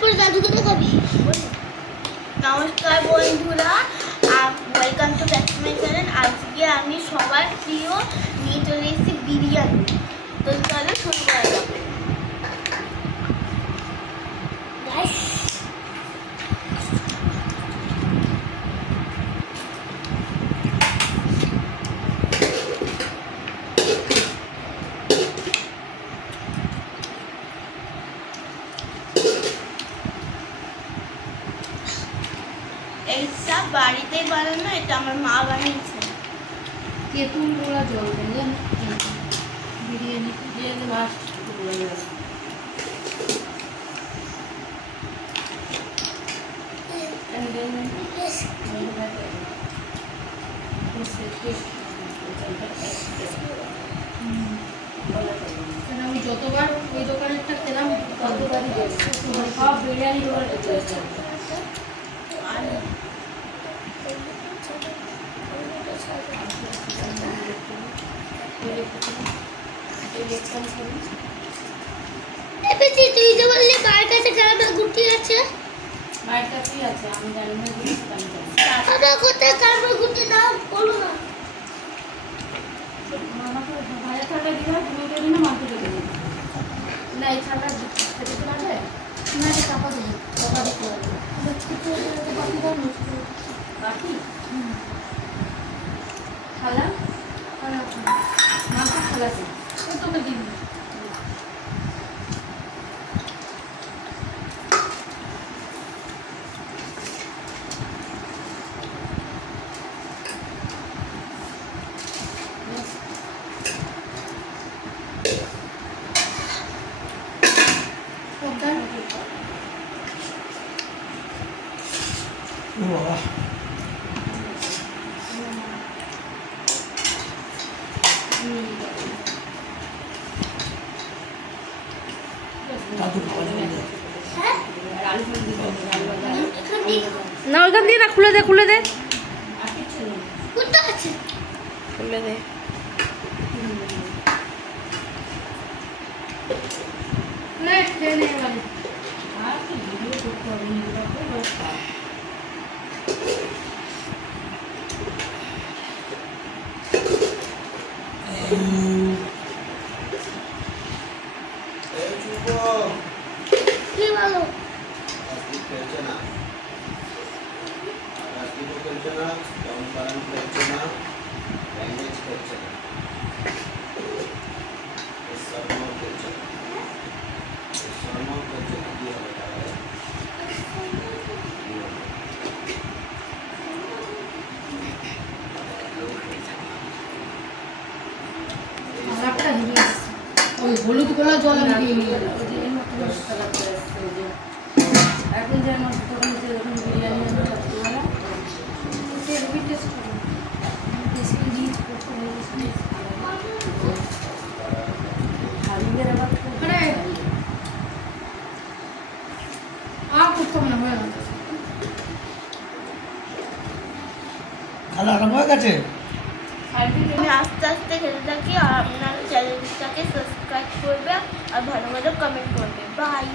তারপর দাদুকে দেখাবি। নমস্কার বন্ধুরা, welcome to back to my channel. আজকে আমি সবার প্রিয় নিয়ে চলে এসেছি বিরিয়ানি। তো চলো শুরু করা যাক। এইটা বাড়িতেই বানানো, এটা আমার মা বানিয়েছে। তেঁতুল গোলা জল দেন বিরিয়ানি মাছ আমি যতবার ওই দোকানেরটা খেলাম ততবারই সব বিরিয়ানি দোকানে তুই তো বললি বাড়ির কাছে কারবার গুটি আছে। বাড়ির কাছেই আছে, আমি জানি না। আমরা কোথায় কারবার গুটি দাও বলো না। আমাকে ভাজা ছাড়া দিলে তুমি দেবে না, মাংস দেবে না। এই ছাড়া খেতে পারবে না, এটা চাপা দেবে। চাপা দিতে হবে বাকি খালা মাংস খালাতে তোকে দিবি। না ওইখান দিয়ে না, খুলে দে খুলে দে খুলে দে। হলুদ গোলা জল দিয়ে নিয়ে এখন যে আমার দোকানে যখন বিরিয়ানি আস্তে আস্তে খেতে থাকি। আর আপনারা চ্যানেলটাকে সাবস্ক্রাইব করবে আর ভালো ভালো কমেন্ট করবে। বাই।